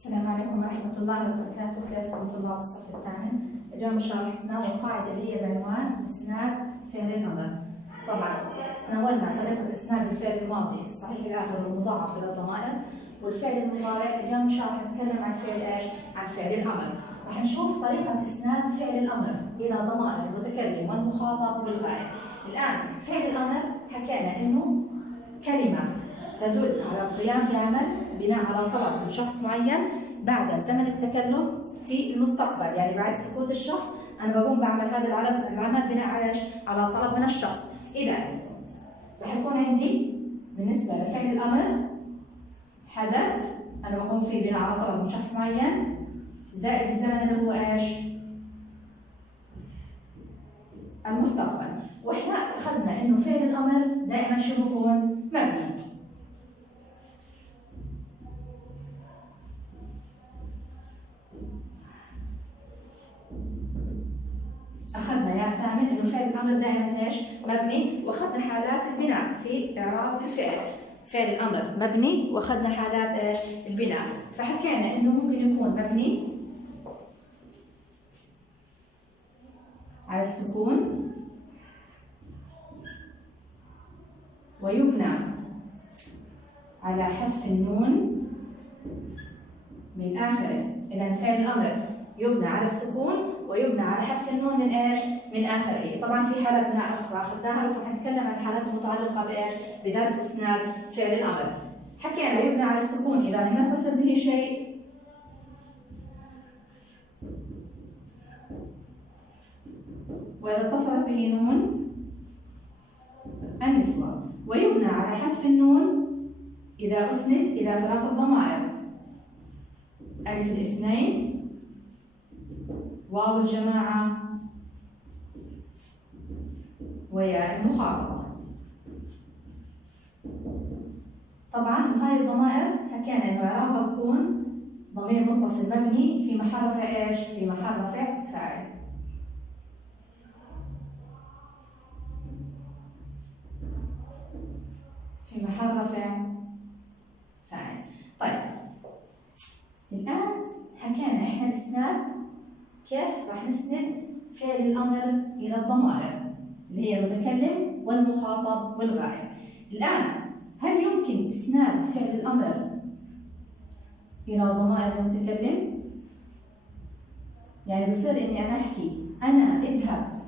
السلام عليكم ورحمة الله وبركاته. كيفكم طلاب الصف الثامن؟ اليوم شرحنا والقاعدة اللي هي بعنوان إسناد فعل الأمر. طبعا ناولنا طريقة إسناد الفعل الماضي الصحيح الآخر والمضاعف إلى الضمائر والفعل المضارع. اليوم إن شاء الله نتكلم عن فعل إيش؟ عن فعل الأمر. راح نشوف طريقة إسناد فعل الأمر إلى ضمائر المتكلم والمخاطب والغائب. الآن فعل الأمر حكينا إنه كلمة تدل على القيام بعمل بناء على طلب من شخص معين بعد زمن التكلم في المستقبل، يعني بعد سكوت الشخص أنا بقوم بعمل هذا العمل بناء على على طلب من الشخص. إذا راح يكون عندي بالنسبة لفعل الأمر حدث أنا بقوم فيه بناء على طلب من شخص معين زائد الزمن اللي هو إيش؟ المستقبل. وإحنا أخذنا إنه فعل الأمر دائما شو بيكون؟ مبني. أخذنا يا ثامن إنه فعل الأمر دائما إيش؟ مبني، وأخذنا حالات البناء في إعراب الفعل. فعل الأمر مبني وأخذنا حالات إيش؟ البناء. فحكينا إنه ممكن يكون مبني على السكون ويبنى على حذف النون من آخره. إذا فعل الأمر يبنى على السكون ويبنى على حذف النون من ايش؟ من آخره. طبعا في حالات بناء أخرى أخذناها بس رح نتكلم عن الحالات المتعلقة بإيش؟ بدرس إسناد فعل الأمر. حكينا يبنى على السكون إذا لم يتصل به شيء وإذا اتصلت به نون النسوة، ويبنى على حذف النون إذا أسند إلى ثلاث ضمائر: ألف الاثنين، واو الجماعة، وياء المخاطب. طبعا هاي الضمائر حكينا إنه إعرابها بكون ضمير متصل مبني في محل رفع إيش؟ في محل رفع فاعل. في محل رفع فاعل. طيب الآن حكينا إحنا الإسناد كيف راح نسند فعل الأمر إلى الضمائر اللي هي المتكلم والمخاطب والغائب. الآن هل يمكن إسناد فعل الأمر إلى ضمائر المتكلم؟ يعني بصير إني أنا أحكي أنا اذهب،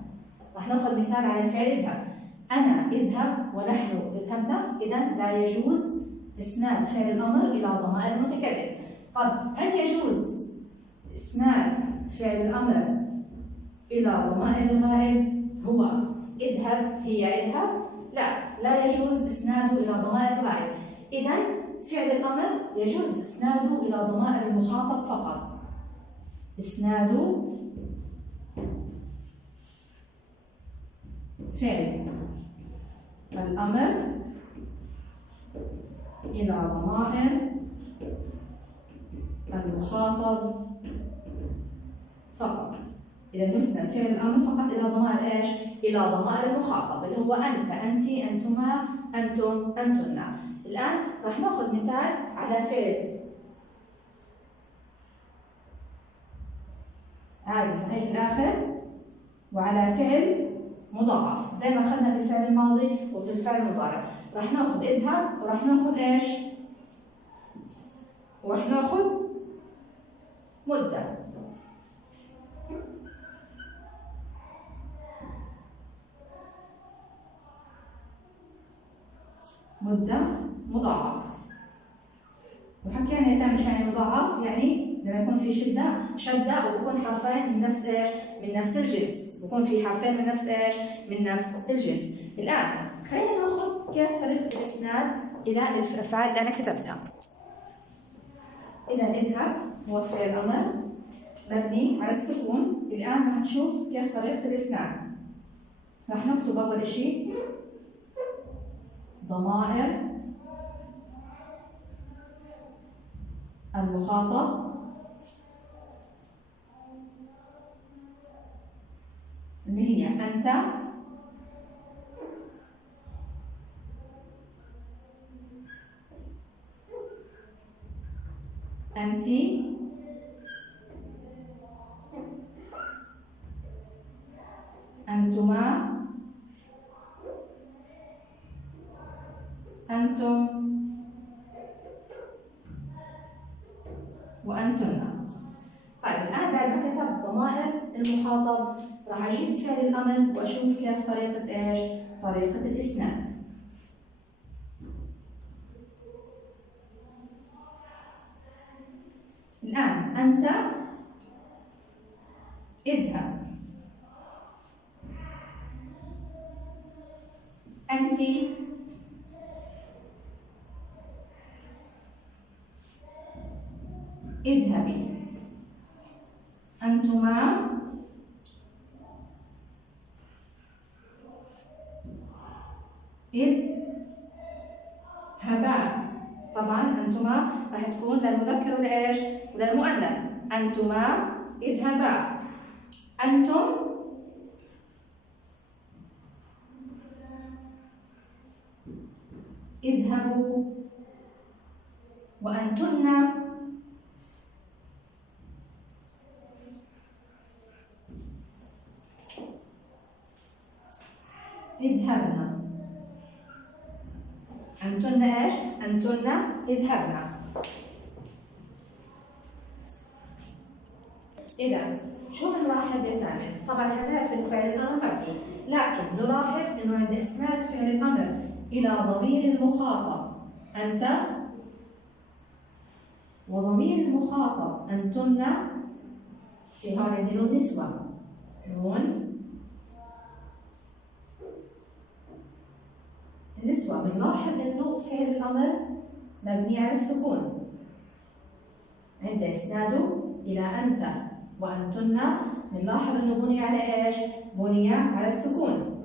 راح ناخذ مثال على فعل اذهب، أنا اذهب ونحن اذهبنا. إذا لا يجوز إسناد فعل الأمر إلى ضمائر المتكلم. طب هل يجوز إسناد فعل الأمر إلى ضمائر الغائب؟ هو اذهب، هي اذهب، لا يجوز إسناده إلى ضمائر الغائب. إذا فعل الأمر يجوز إسناده إلى ضمائر المخاطب فقط. إسناد فعل الأمر إلى ضمائر المخاطب فقط. إذا نسند فعل الأمر فقط إلى ضمائر إيش؟ إلى ضمائر المخاطب اللي هو أنت، أنت، أنتما، أنتم، أنتن. الآن راح ناخذ مثال على فعل عادي صحيح الآخر وعلى فعل مضاعف زي ما أخذنا في الفعل الماضي وفي الفعل المضارع. راح ناخذ اذهب وراح ناخذ إيش؟ وراح ناخذ مدة. مدة مضاعف. وحكينا يا مش يعني مضاعف يعني لما يكون في شدة وبكون حرفين من نفس ايش؟ من نفس الجنس، بكون في حرفين من نفس ايش؟ من نفس الجنس. الآن خلينا ناخذ كيف طريقة الإسناد إلى الأفعال اللي أنا كتبتها. إذا اذهب هو فعل أمر مبني على السكون. الآن راح نشوف كيف طريقة الإسناد. راح نكتب أول شيء ضمائر المخاطب اللي هي أنت، أنتِ، أنتما، أنتم، وأنتن. طيب الآن بعد ما كتبت ضمائر المخاطب راح أجيب فعل الأمر وأشوف كيف طريقة إيش؟ طريقة الإسناد. الآن أنت اذهب، أنتِ اذهبي، أنتما اذهبا. طبعا أنتما راح تكون للمذكر ولإيش؟ وللمؤنث. أنتما اذهبا، أنتم اذهبوا، وأنتن اذهبن. أنتن إيش؟ أنتن اذهبن. إذا شو بنلاحظ يا تامر؟ طبعا هنعرف إنه فعل الأمر مبني، لكن نلاحظ إنه عند إسناد فعل الأمر إلى ضمير المخاطب أنت، وضمير المخاطب أنتن، في هون عندي نون نسوة، نون النسوة. بنلاحظ إنه فعل الأمر مبني على السكون عند إسناده إلى أنت وأنتن. بنلاحظ إنه بني على إيش؟ بني على السكون.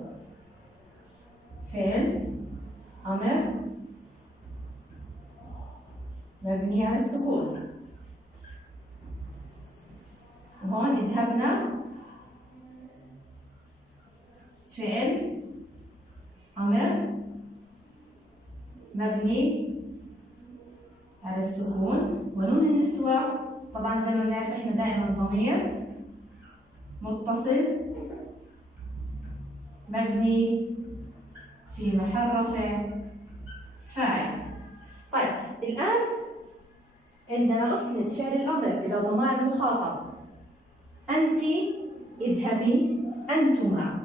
فعل أمر مبني على السكون. وهون اذهبنا فعل أمر مبني على السكون. ونون النسوة طبعا زي ما بنعرف احنا دائما ضمير متصل مبني في محل رفع فاعل. طيب الآن عندما أسند فعل الأمر إلى ضمائر المخاطب أنت اذهبي، أنتما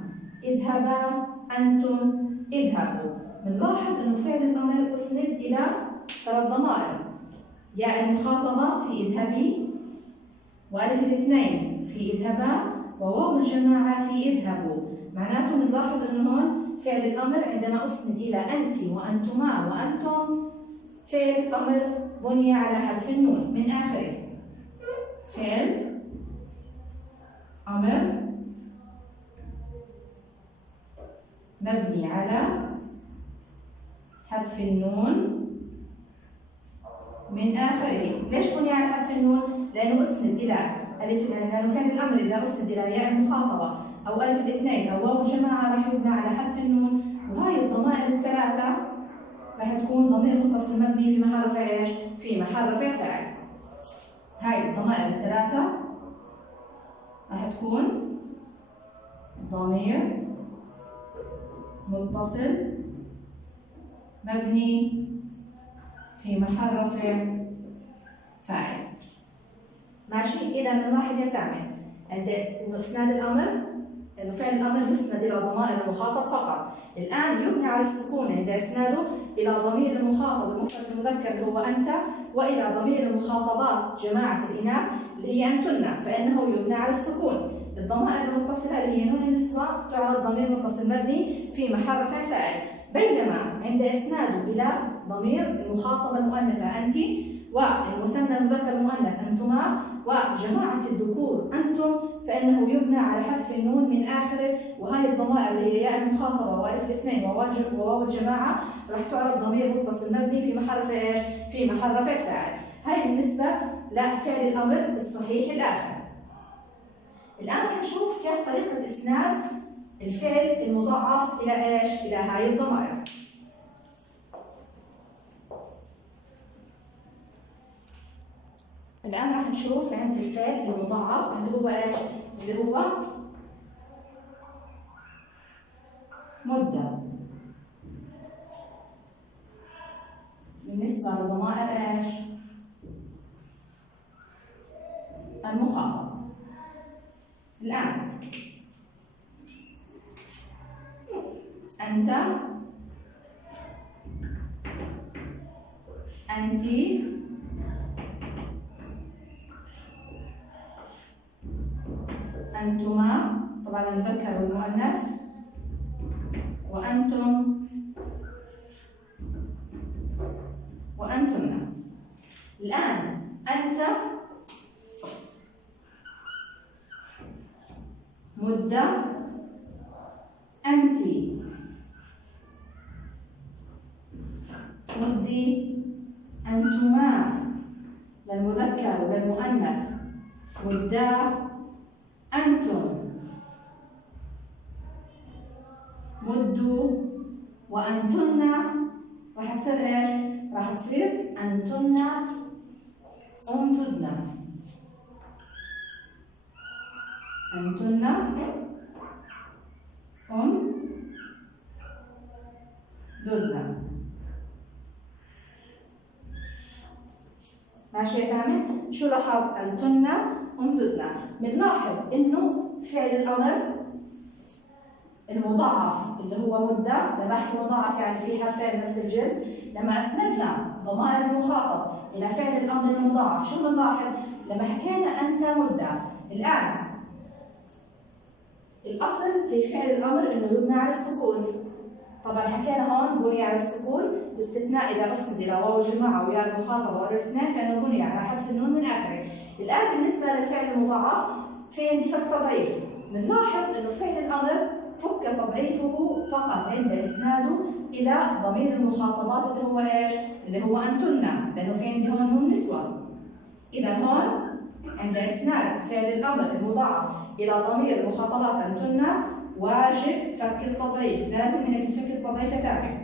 اذهبا، أنتم اذهبوا. بنلاحظ إنه فعل الأمر أسند إلى 3 ضمائر: ياء المخاطبة في اذهبي، وألف الاثنين في اذهبا، وواو الجماعة في اذهبوا. معناته بنلاحظ إنه هون فعل الأمر عندما أسند إلى أنت وأنتما وأنتم فعل أمر بني على حذف النون من آخره. فعل أمر مبني على حذف النون من آخره. ليش بني على حذف النون؟ لأنه أسند إلى لأنه فعل الأمر إذا أسند إلى ياء المخاطبة أو ألف الاثنين أو واو الجماعة راح يبنى على حذف النون. وهاي الضمائر الثلاثة راح تكون ضمير متصل مبني في محل رفع إيش؟ في محل رفع فاعل. هاي الضمائر الثلاثة راح تكون ضمير متصل مبني في محل رفع فاعل. ماشي؟ إذا بنلاحظ يا تامر عند إنه إسناد الأمر إنه فعل الأمر يسند إلى ضمائر المخاطب فقط. الآن يبنى على السكون عند إسناده إلى ضمير المخاطب المفرد المذكر اللي هو أنت، وإلى ضمير المخاطبات جماعة الإناث اللي هي أنتن، فإنه يبنى على السكون. الضمائر المتصلة اللي هي نون النسوة تعرض ضمير متصل مبني في محل رفع فاعل. بينما عند إسناده إلى ضمير المخاطبة المؤنثة أنت، والمثنى المذكر المؤنث أنتما، وجماعة الذكور أنتم، فإنه يبنى على حذف النون من آخره. وهي الضمائر اللي هي ياء المخاطبة وألف الاثنين وواو الجماعة راح تعرب ضمير متصل مبني في محل رفع إيش؟ في محل رفع فاعل. هاي بالنسبة لفعل الأمر الصحيح الآخر. الآن نشوف كيف طريقة إسناد الفعل المضاعف إلى إيش؟ إلى هاي الضمائر. الآن راح نشوف عند الفعل المضاعف اللي هو ايش؟ اللي هو مدة. بالنسبة للضمائر ايش؟ المخاطب. الآن أنت، أنتِ، أنتما، طبعا المذكر والمؤنث، وأنتم وأنتن. الآن أنت مدة، أنتِ مدي، أنتما للمذكر وللمؤنث مدا، أنتم مدوا، وأنتن راح تصير ايش؟ راح تصير أنتن أمددن. أنتن أمددن. ماشي يا تامر؟ شو لاحظ؟ أنتن أمددن. بنلاحظ إنه فعل الأمر المضاعف اللي هو مدة، لما أحكي مضاعف يعني في حرفين نفس الجنس، لما أسندنا ضمائر المخاطب إلى فعل الأمر المضاعف شو بنلاحظ؟ لما حكينا أنت مدة، الآن الأصل في فعل الأمر إنه يبنى على السكون. طبعا حكينا هون بني على السكون باستثناء إذا أسند إلى واو الجماعة ويا المخاطبة أو الاثنين فإنه بني على حذف النون من آخره. الآن بالنسبة للفعل المضاعف في عندي فك تضعيف. بنلاحظ إنه فعل الأمر فك تضعيفه فقط عند إسناده إلى ضمير المخاطبات اللي هو إيش؟ اللي هو أنتن، لأنه في عندي هون نون نسوة. إذا هون عند إسناد فعل الأمر المضاعف إلى ضمير المخاطبات أنتن واجب فك التضعيف، لازم إنك تفك التضعيف تابع.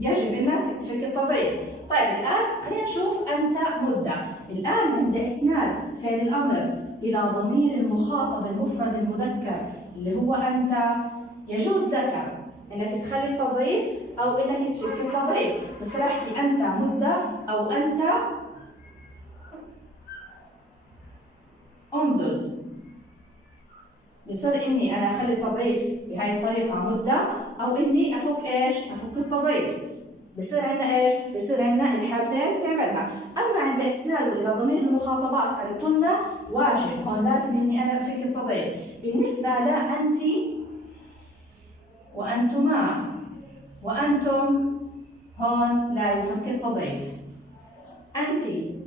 يجب إنك تفك التضعيف. طيب الآن خلينا نشوف أنت مدة. الآن عند إسناد فعل الأمر إلى ضمير المخاطب المفرد المذكر اللي هو أنت، يجوز لك إنك تخلي التضعيف أو إنك تفك التضعيف، بس راح أحكي أنت مدة أو أنت أمدد. بصير إني أنا أخلي التضعيف بهاي الطريقة مدة، أو إني أفك إيش؟ أفك التضعيف. بصير عندنا إيش؟ بصير عندنا الحالتين تعملها. أما عند إسناده إلى ضمير المخاطبات أنتن واجب، هون لازم إني أنا أفك التضعيف. بالنسبة لأنت وأنتما وأنتم هون لا يفك التضعيف. أنت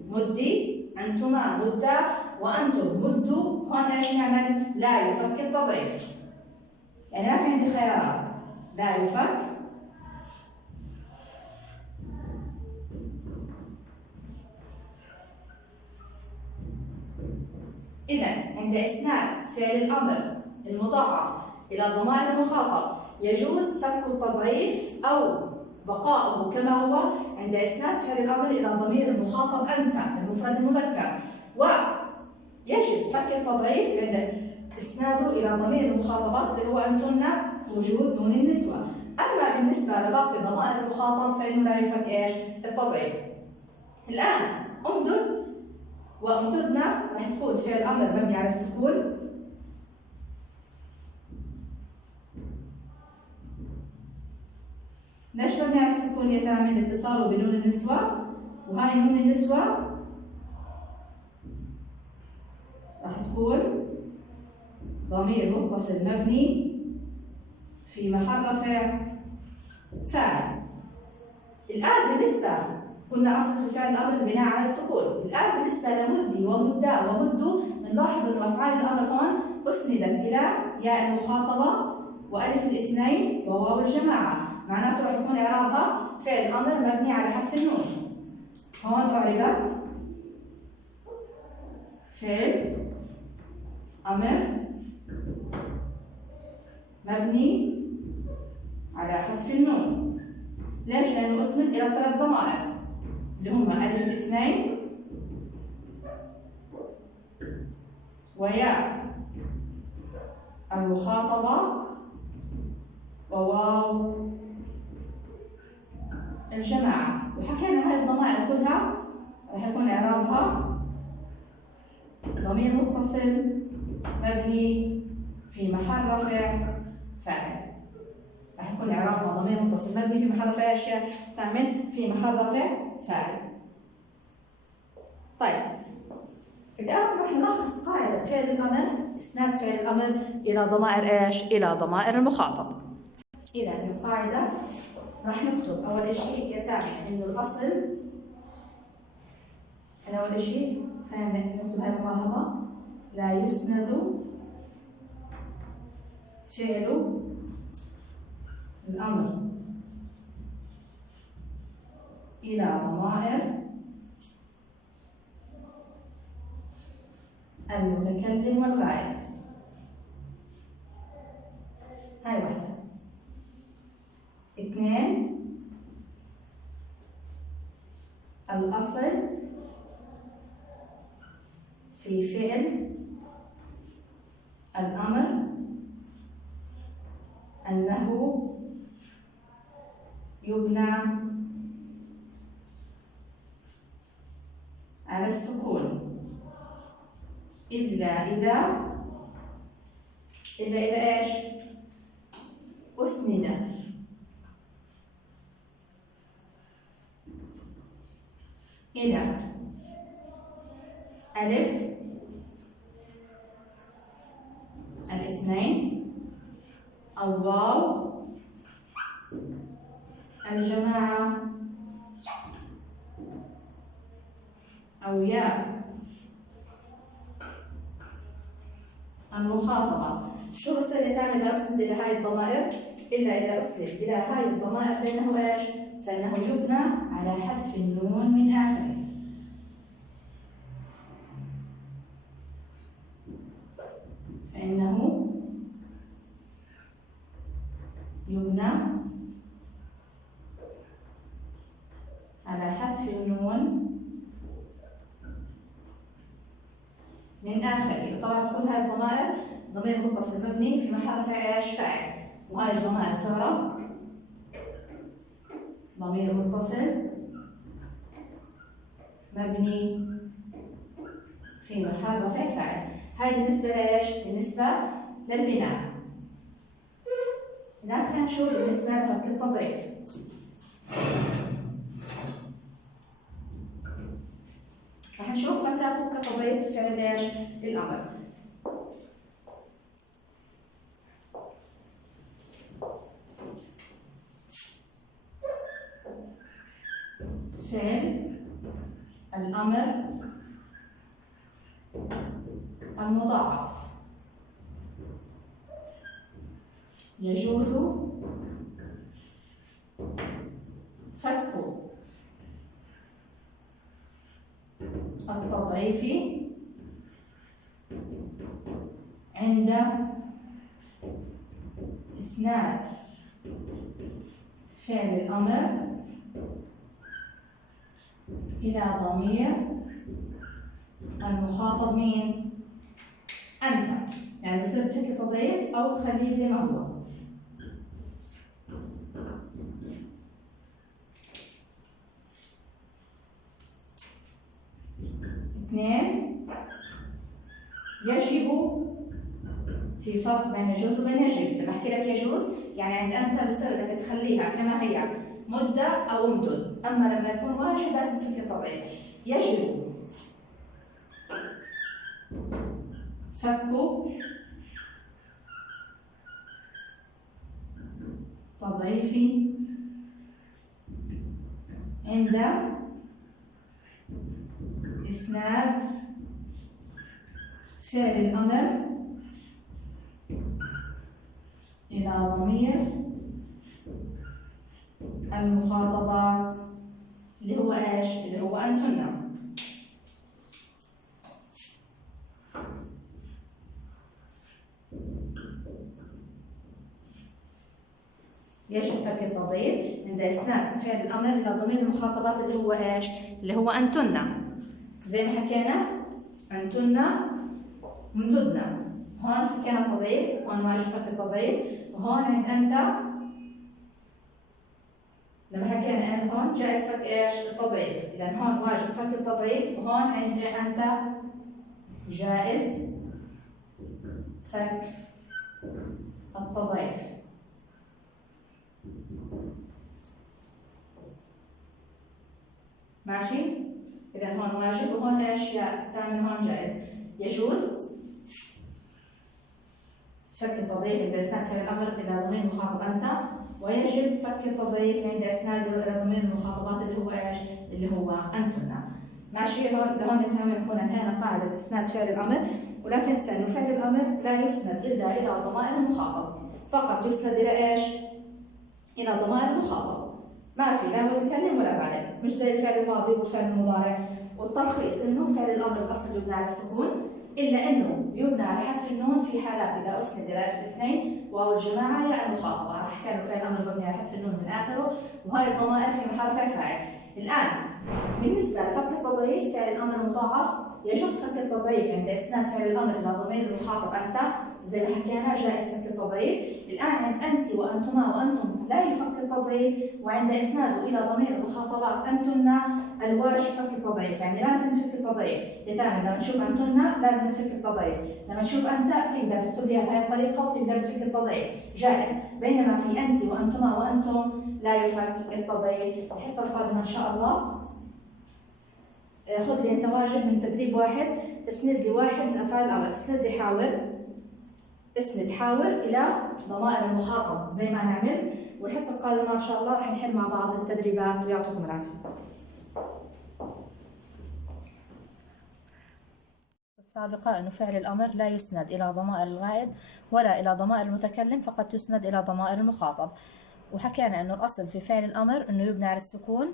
مدي، أنتما مدة، وأنتم مدوا، هون إيش نعمل؟ لا يفك التضعيف. يعني ما في عندي خيارات، لا يفك إذا عند إسناد فعل الأمر المضاعف إلى ضمائر المخاطب يجوز فك التضعيف أو بقاؤه كما هو عند إسناد فعل الأمر إلى ضمير المخاطب أنت المفرد المذكر، ويجب فك التضعيف عند إسناده إلى ضمير المخاطبات اللي هو أنتن وجود نون النسوة. أما بالنسبة لباقي ضمائر المخاطب فإنه لا يفك إيش؟ التضعيف. الآن أمدد وأمددنا رح تكون فعل أمر مبني على السكون، ليش مبني على السكون يا تامر؟ اتصاله بنون النسوة، وهاي نون النسوة رح تكون ضمير متصل مبني في محل رفع فاعل. الآن بالنسبة كنا أصل في فعل الأمر البناء على السكون، الآن بالنسبة لمدي ومدة ومدوا بنلاحظ إنه أفعال الأمر هون أسندت إلى ياء المخاطبة وألف الاثنين وواو الجماعة، معناته راح يكون إعرابها فعل أمر مبني على حذف النون. هون أعربت فعل أمر مبني على حذف النون. ليش؟ لأنه أسند إلى 3 ضمائر اللي هم ألف الاثنين وياء المخاطبة وواو الجماعة. وحكينا هاي الضمائر كلها راح يكون إعرابها ضمير متصل مبني في محل رفع فاعل. راح يكون إعرابها ضمير متصل مبني في محل رفع ايش؟ تعمل في محل رفع فاعل. طيب الآن راح نلخص قاعدة فعل الأمر، إسناد فعل الأمر إلى ضمائر ايش؟ إلى ضمائر المخاطب. إذا القاعدة راح نكتب أول شيء يا تابع إنه الأصل، أول شيء خلينا نكتب هاي الملاحظة: لا يسند فعل الأمر إلى ضمائر المتكلم والغائب. هاي واحدة. 2 الأصل في فعل الأمر أنه يبنى على السكون إلا إذا إيش؟ أسند إلى ألف الاثنين أو واو الجماعة أو ياء المخاطبة. شو بصير يا تامر إذا أسند إلى هاي الضمائر؟ إلا إذا أسند إلى هاي الضمائر فإنه إيش؟ فإنه يبنى على حذف النون من آخره. فإنه يبنى على حذف النون من آخره. طبعا كل هذه الضمائر ضمير متصل مبني في محل رفع ايش؟ فاعل. وهذه الضمائر تعرب ضمير متصل مبني في محل رفع فاعل. هاي بالنسبة لايش؟ بالنسبة للبناء. الآن خلينا نشوف بالنسبة لفك التضعيف. راح نشوف متى فك تضعيف فعل ايش؟ الأمر. فعل الأمر المضاعف يجوز فك التضعيف عند إسناد فعل الأمر إلى ضمير المخاطب مين؟ أنت. يعني بصير تفك التضعيف أو تخليه زي ما هو. اثنين، يجب، في فرق بين يجوز وبين يجب. لما أحكي لك يجوز يعني عند أنت بصير بدك تخليها كما هي مدة أو امدد، أما لما يكون واجب لازم تفك التضعيف. يجب فك تضعيف عند إسناد فعل الأمر إلى ضمير المخاطبات اللي هو إيش؟ اللي هو أنتن. يجب فك التضعيف عند إسناد فعل الأمر إلى ضمير المخاطبات اللي هو إيش؟ اللي هو أنتن. زي ما حكينا أنتن ممدودنا. هون فكينا التضعيف، هون واجب فك التضعيف، وهون عند أنت لما حكينا أن هون جائز فك إيش؟ التضعيف. إذا هون واجب فك التضعيف، وهون عند أنت جائز فك التضعيف. ماشي؟ إذا هون واجب وهون إيش؟ ثاني هون جائز. يجوز فك التضعيف عند إسناد فعل الأمر إلى ضمير المخاطب أنت، ويجب فك التضعيف عند إسناده إلى ضمير المخاطبات اللي هو إيش؟ اللي هو أنتن. ماشي؟ هون تمام نكون انتهينا قاعدة إسناد فعل الأمر، ولا تنسى إنه فعل الأمر لا يسند إلا إلى ضمائر المخاطب، فقط يسند إلى إيش؟ إلى ضمائر المخاطب، ما في لا متكلم ولا غائب، مش زي الفعل الماضي والفعل المضارع. والتلخيص إنه فعل الأمر الأصل يبنى على السكون، إلا إنه يبنى على حذف النون في حالات إذا أسند إلى الاثنين واو الجماعة يا المخاطبة، راح كان فعل الأمر مبني على حذف النون من آخره، وهاي الضمائر في محل رفع فاعل. الآن بالنسبة لفك التضعيف فعل الأمر المضاعف، يجوز فك التضعيف عند إسناد فعل الأمر إلى ضمير المخاطب أنت، زي ما حكينا جائز فك التضعيف. الآن عند أنت وأنتما وأنتم لا يفك التضعيف، وعند إسناده إلى ضمير المخاطبات أنتن الواجب فك التضعيف، يعني لازم نفك التضعيف. لتعمل لما نشوف أنتن لازم نفك التضعيف، لما نشوف أنت تقدر تكتب لها بهذه الطريقة وتقدر تفك التضعيف جائز، بينما في أنت وأنتما وأنتم لا يفك التضعيف. الحصة القادمة إن شاء الله خذ لي أنت واجب من تدريب واحد، اسند لي واحد من أفعال الأمر، اسند لي حاور، اسند حاور إلى ضمائر المخاطب زي ما نعمل. والحصة القادمة إن شاء الله راح نحل مع بعض التدريبات، ويعطيكم العافية. السابقة أنه فعل الأمر لا يسند إلى ضمائر الغائب ولا إلى ضمائر المتكلم، فقد تسند إلى ضمائر المخاطب. وحكينا أنه الأصل في فعل الأمر أنه يبنى على السكون،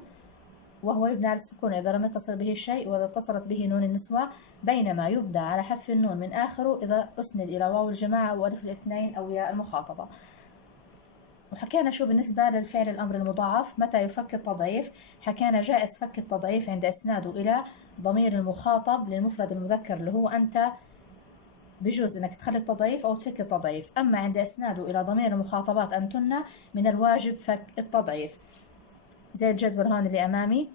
وهو يبنى على السكون إذا لم يتصل به شيء وإذا اتصلت به نون النسوة، بينما يبنى على حذف النون من آخره إذا أسند إلى واو الجماعة أو ألف الاثنين أو ياء المخاطبة. وحكينا شو بالنسبة للفعل الأمر المضاعف متى يفك التضعيف، حكينا جائز فك التضعيف عند إسناده إلى ضمير المخاطب للمفرد المذكر اللي هو أنت، بجوز انك تخلي التضعيف او تفك التضعيف. اما عند اسناده الى ضمير المخاطبات انتن من الواجب فك التضعيف، زي الجدول هون اللي امامي،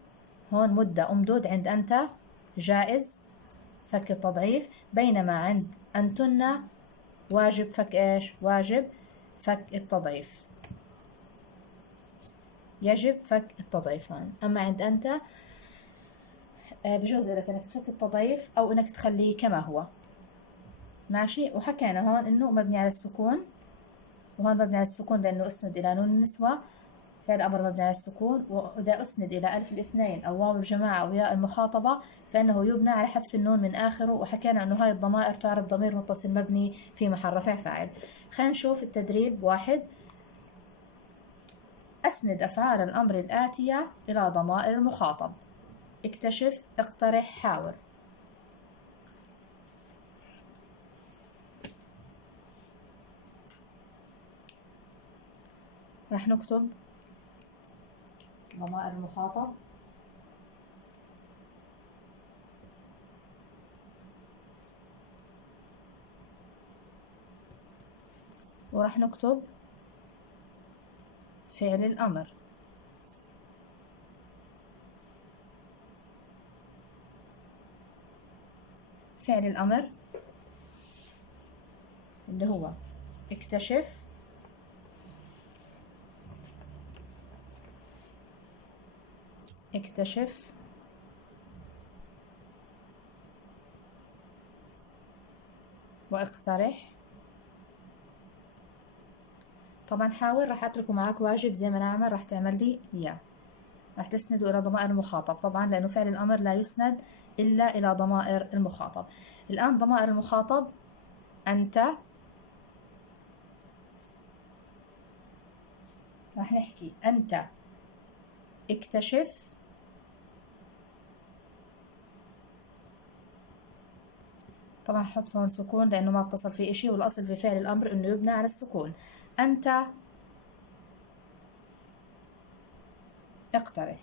هون مدة امدود عند انت جائز فك التضعيف، بينما عند انتن واجب فك ايش؟ واجب فك التضعيف، يجب فك التضعيف هون. اما عند انت بجوز لك انك تفك التضعيف او انك تخليه كما هو. ماشي؟ وحكينا هون انه مبني على السكون، وهون مبني على السكون لانه اسند الى نون النسوة، فعل امر مبني على السكون، واذا اسند الى الف الاثنين او واو الجماعة او ياء المخاطبة فانه يبنى على حذف النون من اخره. وحكينا انه هاي الضمائر تعرف ضمير متصل مبني في محل رفع فاعل. خلينا نشوف التدريب واحد. اسند افعال الامر الاتية الى ضمائر المخاطب: اكتشف، اقترح، حاور. راح نكتب ضمائر المخاطب وراح نكتب فعل الأمر. فعل الأمر اللي هو اكتشف، اكتشف، واقترح. طبعا حاول راح اتركه معك واجب زي ما نعمل، راح تعمل لي اياه، راح تسنده الى ضمائر المخاطب طبعا لانه فعل الامر لا يسند الا الى ضمائر المخاطب. الان ضمائر المخاطب انت، راح نحكي انت اكتشف، طبعا حط هون سكون لانه ما اتصل فيه اشي، والاصل في فعل الامر انه يبنى على السكون. انت اقترح.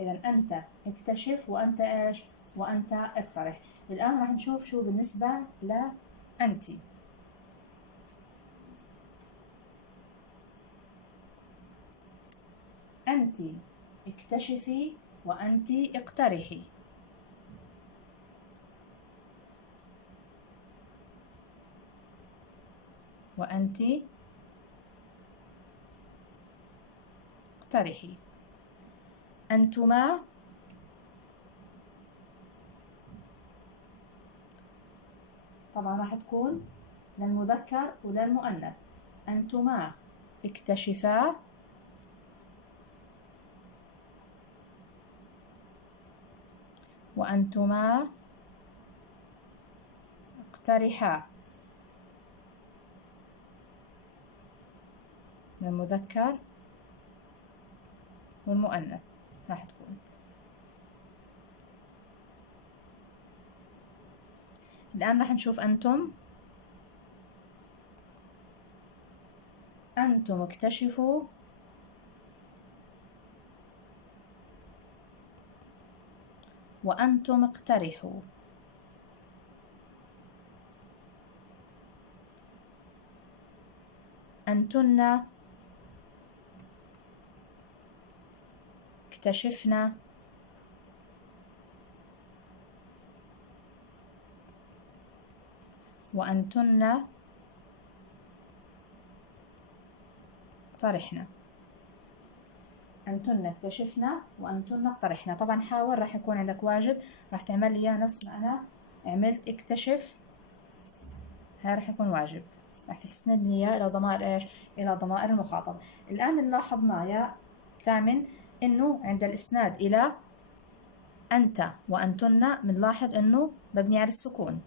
إذا أنت اكتشف وأنت إيش؟ وأنت اقترح. الآن راح نشوف شو بالنسبة لأنت. أنت اكتشفي وأنت اقترحي. وأنت اقترحي. أنتما طبعا راح تكون للمذكر وللمؤنث. أنتما اكتشفا. وأنتما اقترحا للمذكر والمؤنث راح تكون. الآن راح نشوف أنتم. أنتم اكتشفوا. وأنتم اقترحوا. أنتن اكتشفنا. وأنتن اقترحنا. أنتن اكتشفنا وأنتن اقترحنا. طبعا حاول، راح يكون عندك واجب راح تعمل لي إياه نفس ما أنا عملت. اكتشف، هاي راح يكون واجب، راح تسند لي إياه إلى ضمائر إيش؟ إلى ضمائر المخاطب. الآن اللي لاحظناه يا ثامن إنه عند الإسناد إلى أنت وأنتن بنلاحظ إنه مبني على السكون.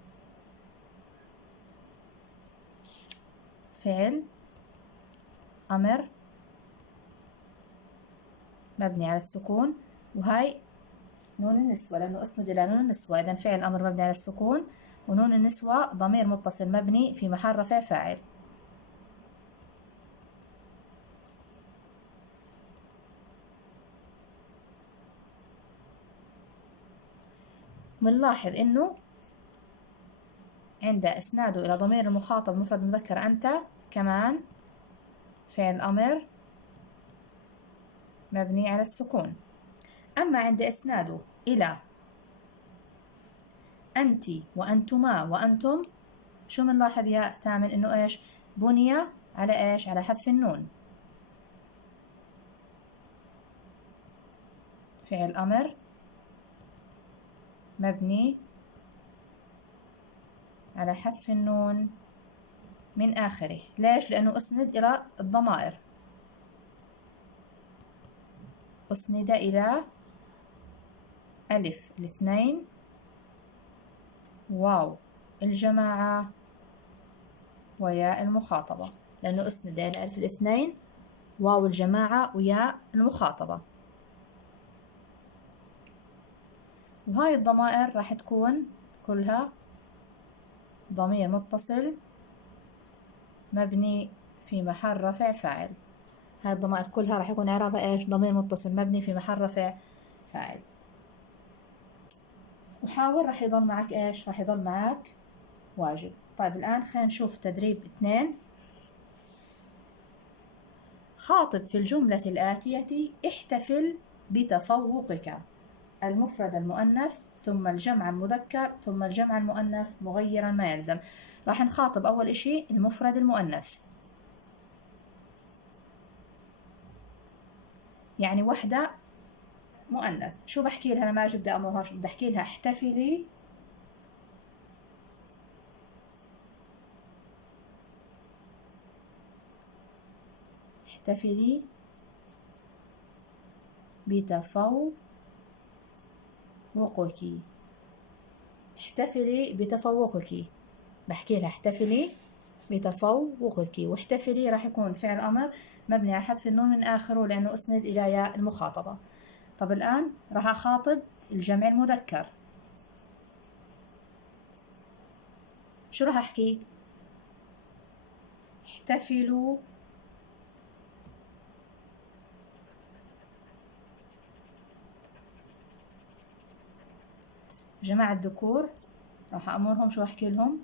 فعل أمر مبني على السكون، وهاي نون النسوة لأنه أسند إلى نون النسوة. إذا فعل أمر مبني على السكون، ونون النسوة ضمير متصل مبني في محل رفع فاعل. بنلاحظ إنه عند إسناده إلى ضمير المخاطب مفرد مذكر أنت كمان فعل أمر مبني على السكون. أما عند إسناده إلى أنت وأنتما وأنتم، شو بنلاحظ يا تامن؟ إنه إيش؟ بني على إيش؟ على حذف النون. فعل أمر مبني على حذف النون من آخره. ليش؟ لأنه أسند إلى الضمائر. أسند إلى ألف الاثنين، واو الجماعة، وياء المخاطبة. لأنه أسند إلى ألف الاثنين، واو الجماعة، وياء المخاطبة. وهاي الضمائر راح تكون كلها ضمير متصل مبني في محل رفع فاعل. هاي الضمائر كلها راح يكون إعرابها إيش؟ ضمير متصل مبني في محل رفع فاعل. وحاول، راح يضل معك إيش؟ راح يضل معك واجب. طيب الآن خلينا نشوف تدريب 2. خاطب في الجملة الآتية احتفل بتفوقك. المفرد المؤنث ثم الجمع المذكر ثم الجمع المؤنث مغيرا ما يلزم. راح نخاطب أول إشي المفرد المؤنث، يعني وحدة مؤنث. شو بحكي لها؟ أنا ما بدي أمرها، شو بدي أحكي لها؟ احتفلي احتفلي بتفوقك. احتفلي بتفوقك، بحكي لها احتفلي بتفوقك. واحتفلي راح يكون فعل أمر مبني على حذف النون من آخره لأنه أسند إلى ياء المخاطبة. طب الآن راح أخاطب الجمع المذكر. شو راح أحكي؟ احتفلوا جماعة الذكور راح أمرهم شو أحكي لهم؟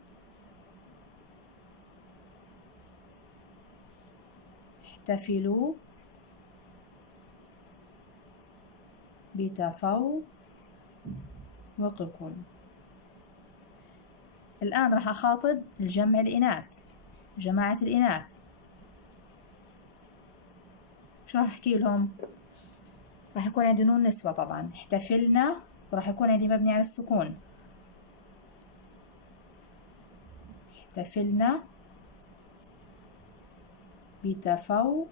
احتفلوا بتفوقكم. الآن راح أخاطب الجمع الإناث، جماعة الإناث، شو راح أحكي لهم؟ راح يكون عندي نون نسوة طبعا، احتفلنا، وراح يكون عندي مبني على السكون، احتفلنا بتفوقكن،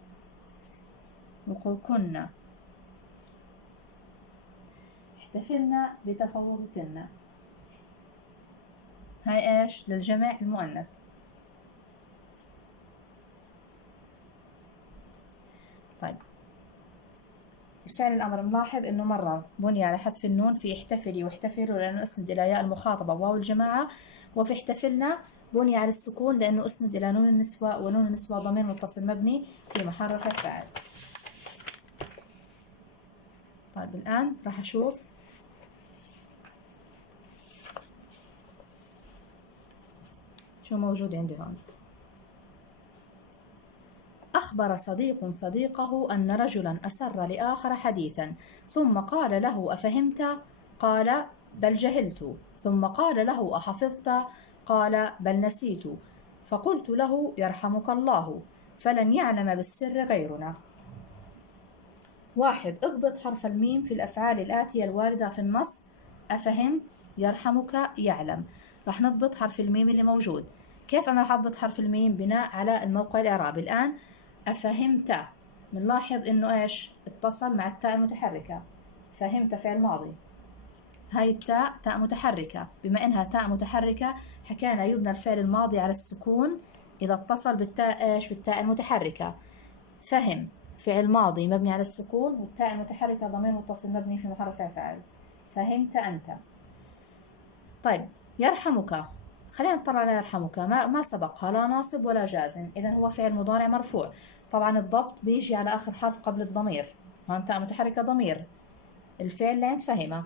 احتفلنا بتفوقكن. هاي ايش؟ للجمع المؤنث. طيب الفعل الأمر ملاحظ إنه مرة بني على حذف النون في احتفلي واحتفلوا لأنه أسند إلى ياء المخاطبة واو الجماعة، وفي احتفلنا بني على السكون لأنه أسند إلى نون النسوة، ونون النسوة ضمير متصل مبني في محل رفع فاعل. طيب الآن راح أشوف شو موجود عندي هون. أخبر صديق صديقه أن رجلا أسر لآخر حديثا، ثم قال له أفهمت؟ قال بل جهلت. ثم قال له أحفظت؟ قال بل نسيت. فقلت له يرحمك الله، فلن يعلم بالسر غيرنا. 1. اضبط حرف الميم في الأفعال الآتية الواردة في النص: أفهم، يرحمك، يعلم. راح نضبط حرف الميم اللي موجود. كيف أنا راح أضبط حرف الميم؟ بناء على الموقع الإعرابي. الآن أفهمت، بنلاحظ إنه إيش؟ اتصل مع التاء المتحركة. فهمت فعل ماضي، هاي التاء تاء متحركة، بما إنها تاء متحركة حكينا يبنى الفعل الماضي على السكون إذا اتصل بالتاء إيش؟ بالتاء المتحركة. فهم فعل ماضي مبني على السكون، والتاء المتحركة ضمير متصل مبني في محل رفع فاعل. فهمت أنت. طيب يرحمك، خلينا نطلع على يرحمك، ما سبقها لا ناصب ولا جازم، إذا هو فعل مضارع مرفوع. طبعا الضبط بيجي على آخر حرف قبل الضمير، هون تاء متحركة ضمير، الفعل لعند فهمه.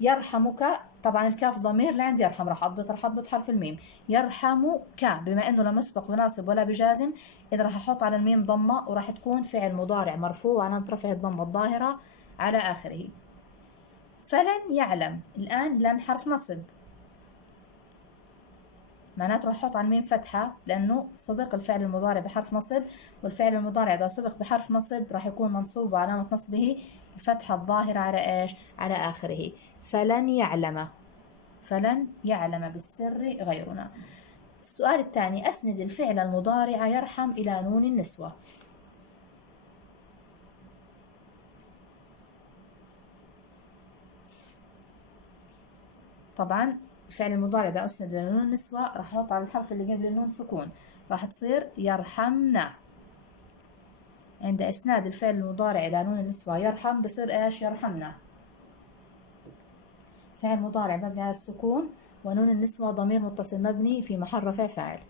يرحمك طبعا الكاف ضمير لعند يرحم، راح أضبط حرف الميم. يرحمك بما إنه لم يسبق بناصب ولا بجازم، إذا راح أحط على الميم ضمة، وراح تكون فعل مضارع مرفوع وعلامة رفعه الضمة الظاهرة على آخره. فلن يعلم، الآن لن حرف نصب، معناته راح أحط على الميم فتحة لأنه سبق الفعل المضارع بحرف نصب، والفعل المضارع إذا سبق بحرف نصب راح يكون منصوب وعلامة نصبه الفتحة الظاهرة على إيش؟ على آخره. فلن يعلم، فلن يعلم بالسر غيرنا. السؤال الثاني: أسند الفعل المضارع يرحم إلى نون النسوة. طبعا الفعل المضارع إذا أسند إلى نون النسوة راح أحط على الحرف اللي قبل النون سكون، راح تصير يرحمنا. عند إسناد الفعل المضارع إلى نون النسوة يرحم بصير إيش؟ يرحمنا. فعل مضارع مبني على السكون، ونون النسوة ضمير متصل مبني في محل رفع فاعل.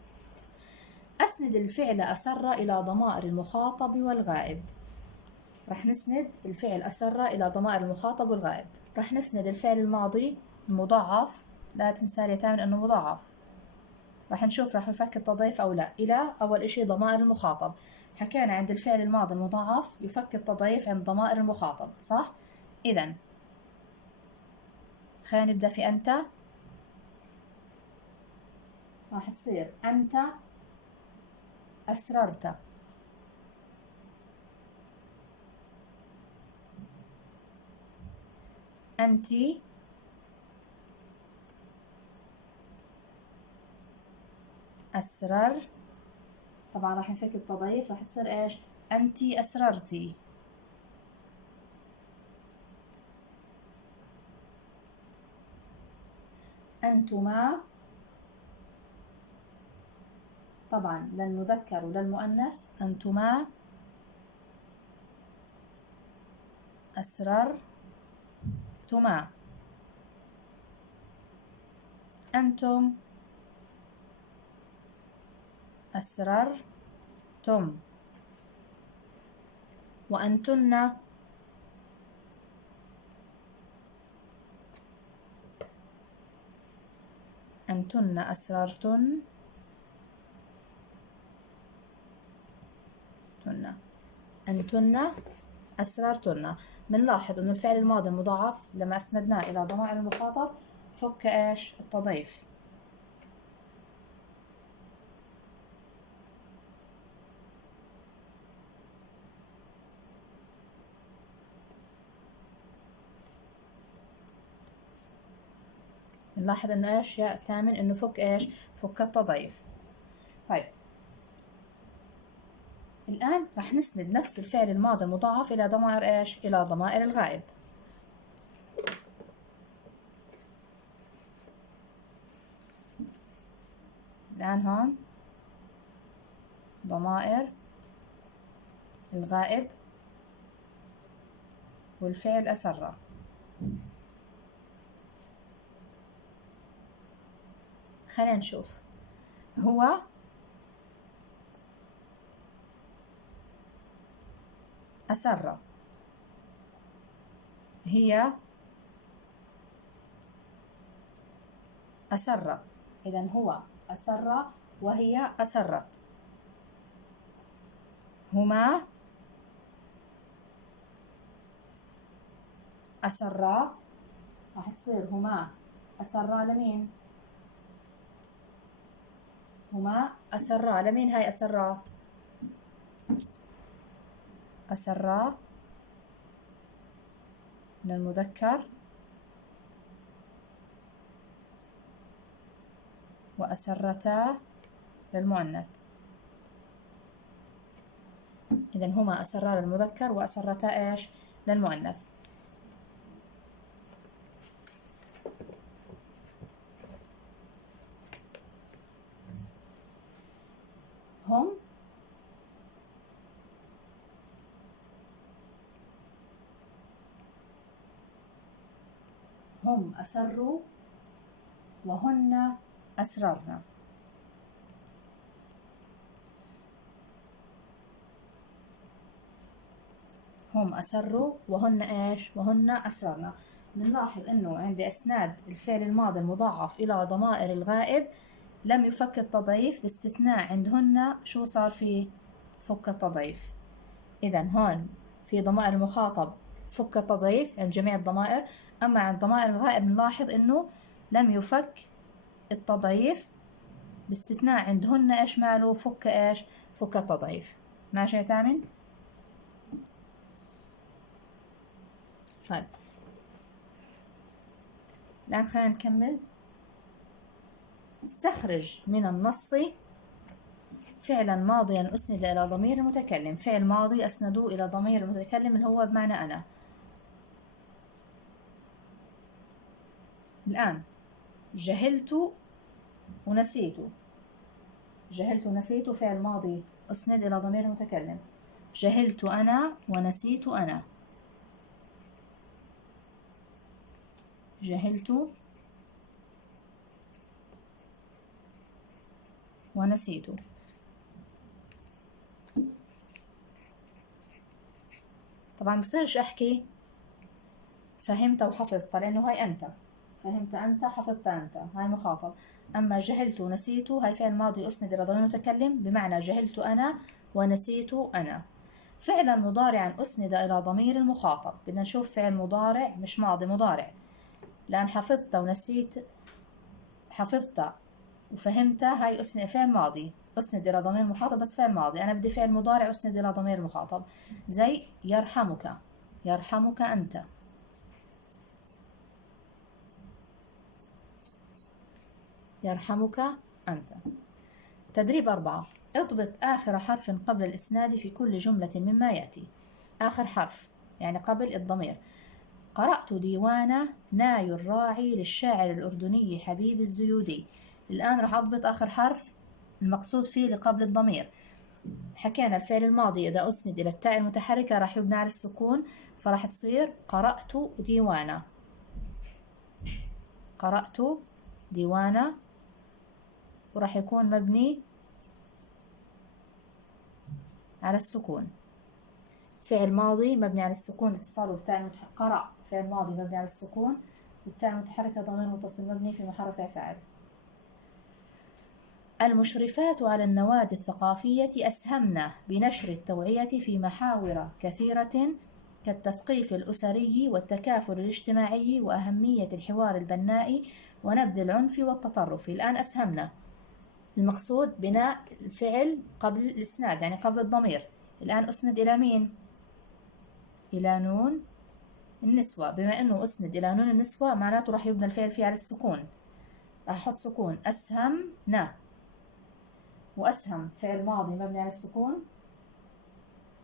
أسند الفعل أسر إلى ضمائر المخاطب والغائب. راح نسند الفعل أسر إلى ضمائر المخاطب والغائب. راح نسند الفعل الماضي المضاعف، لا تنسى يا تامر أنه مضاعف. راح نشوف راح يفك التضعيف أو لا. إلى أول إشي ضمائر المخاطب، حكينا عند الفعل الماضي المضاعف يفك التضعيف عند ضمائر المخاطب، صح؟ إذن خلينا نبدأ في أنت، راح تصير أنت أسررت. أنت أسرر، طبعا راح نفك التضعيف راح تصير إيش؟ أنت أسررتي. أنتما، طبعا للمذكر وللمؤنث، أنتما أسررتما. أنتم أسررتم. وأنتن أنتن أسررتن أنتن أسررتن. بنلاحظ إنه الفعل الماضي المضاعف لما أسندناه إلى ضمائر المخاطب فك إيش؟ التضعيف. نلاحظ إنه إيش يا الثامن؟ إنه فك إيش؟ فك التضعيف. طيب الآن راح نسند نفس الفعل الماضي المضاعف إلى ضمائر إيش؟ إلى ضمائر الغائب. الآن هون ضمائر الغائب والفعل أسر. خلينا نشوف. هو أسر، هي أسرت. إذن هو أسر وهي أسرت. هما أسرا، راح تصير هما أسرا لمين؟ هما أسرا لمين؟ هاي أسرا، أسرا من المذكر وأسرتا للمؤنث. إذن هما أسرا للمذكر وأسرتا إيش؟ للمؤنث. هم أسروا وهن أسررن. هم أسروا وهن إيش؟ وهن أسررن. بنلاحظ إنه عند إسناد الفعل الماضي المضاعف إلى ضمائر الغائب لم يفك التضعيف، باستثناء عندهن شو صار فيه؟ فك التضعيف. إذن هون في ضمائر المخاطب فك التضعيف عند جميع الضمائر، أما عند ضمائر الغائب نلاحظ إنه لم يفك التضعيف، باستثناء عندهن إيش ماله؟ فك إيش؟ فك التضعيف. ماشي يا تامن؟ طيب الآن خلينا نكمل. استخرج من النص فعلا ماضيا أسند إلى ضمير المتكلم. فعل ماضي أسندوه إلى ضمير المتكلم اللي هو بمعنى أنا. الآن جهلت ونسيت. جهلت ونسيت فعل ماضي أسند إلى ضمير المتكلم. جهلت أنا ونسيت أنا. جهلت ونسيت. طبعا بصيرش أحكي فهمت وحفظت، لأنه هاي أنت، فهمت أنت، حفظت أنت، هاي مخاطب. أما جهلت ونسيت هاي فعل ماضي أسند إلى ضمير المتكلم بمعنى جهلت أنا ونسيت أنا. فعلا مضارعا أسند إلى ضمير المخاطب. بدنا نشوف فعل مضارع مش ماضي، مضارع. لأن حفظت ونسيت، حفظت وفهمت هاي أسند فعل ماضي أسند إلى ضمير المخاطب، بس فعل ماضي. أنا بدي فعل مضارع أسند إلى ضمير المخاطب، زي يرحمك. يرحمك أنت. يرحمك أنت. تدريب 4. اضبط آخر حرف قبل الإسناد في كل جملة مما يأتي. آخر حرف يعني قبل الضمير. قرأت ديوان ناي الراعي للشاعر الأردني حبيب الزيودي. الآن راح أضبط آخر حرف المقصود فيه لقبل الضمير. حكينا الفعل الماضي إذا أسند إلى التاء المتحركة راح يبنى على السكون، فراح تصير قرأت ديوانا. قرأت ديوانا، وراح يكون مبني على السكون. فعل ماضي مبني على السكون لاتصاله بالتاء المتحركة. قرأ فعل ماضي مبني على السكون، والتاء المتحركة ضمير متصل مبني في محل رفع فاعل. المشرفات على النوادي الثقافية أسهمن بنشر التوعية في محاور كثيرة كالتثقيف الأسري والتكافل الاجتماعي وأهمية الحوار البناء ونبذ العنف والتطرف. الآن أسهمنا، المقصود بناء الفعل قبل الإسناد، يعني قبل الضمير. الآن أسند إلى مين؟ إلى نون النسوة. بما أنه أسند إلى نون النسوة معناته راح يبنى الفعل فيه على السكون، راح أحط سكون. أسهمنا، وأسهم فعل ماضي مبني على السكون،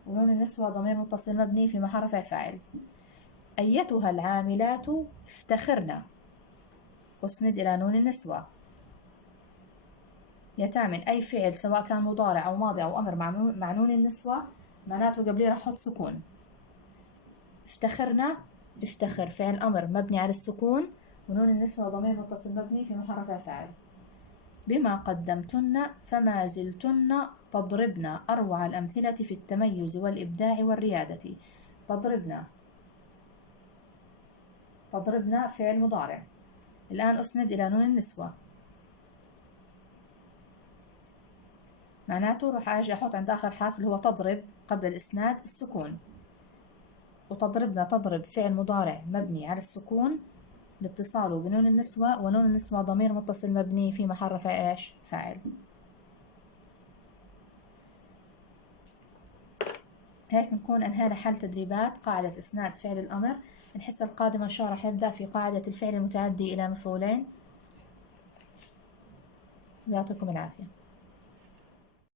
ونون النسوة ضمير متصل مبني في محل رفع فاعل. أيتها العاملات افتخرن، أسند إلى نون النسوة. يتامن أي فعل سواء كان مضارع أو ماضي أو أمر مع نون النسوة معناته قبليه راح أحط سكون. افتخرن، افتخر فعل أمر مبني على السكون، ونون النسوة ضمير متصل مبني في محل رفع فاعل. بما قدمتن فما زلتن تضربن أروع الأمثلة في التميز والإبداع والريادة. تضربن، تضربن فعل مضارع. الآن أسند إلى نون النسوة، معناته راح أجي أحط عند آخر حرف اللي هو تضرب قبل الإسناد السكون. وتضربن تضرب فعل مضارع مبني على السكون لاتصاله بنون النسوة، ونون النسوة ضمير متصل مبني في محل رفع إيش؟ فاعل. هيك بنكون أنهينا حل تدريبات قاعدة إسناد فعل الأمر. الحصة القادمة إن شاء الله رح نبدأ في قاعدة الفعل المتعدي إلى مفعولين. يعطيكم العافية.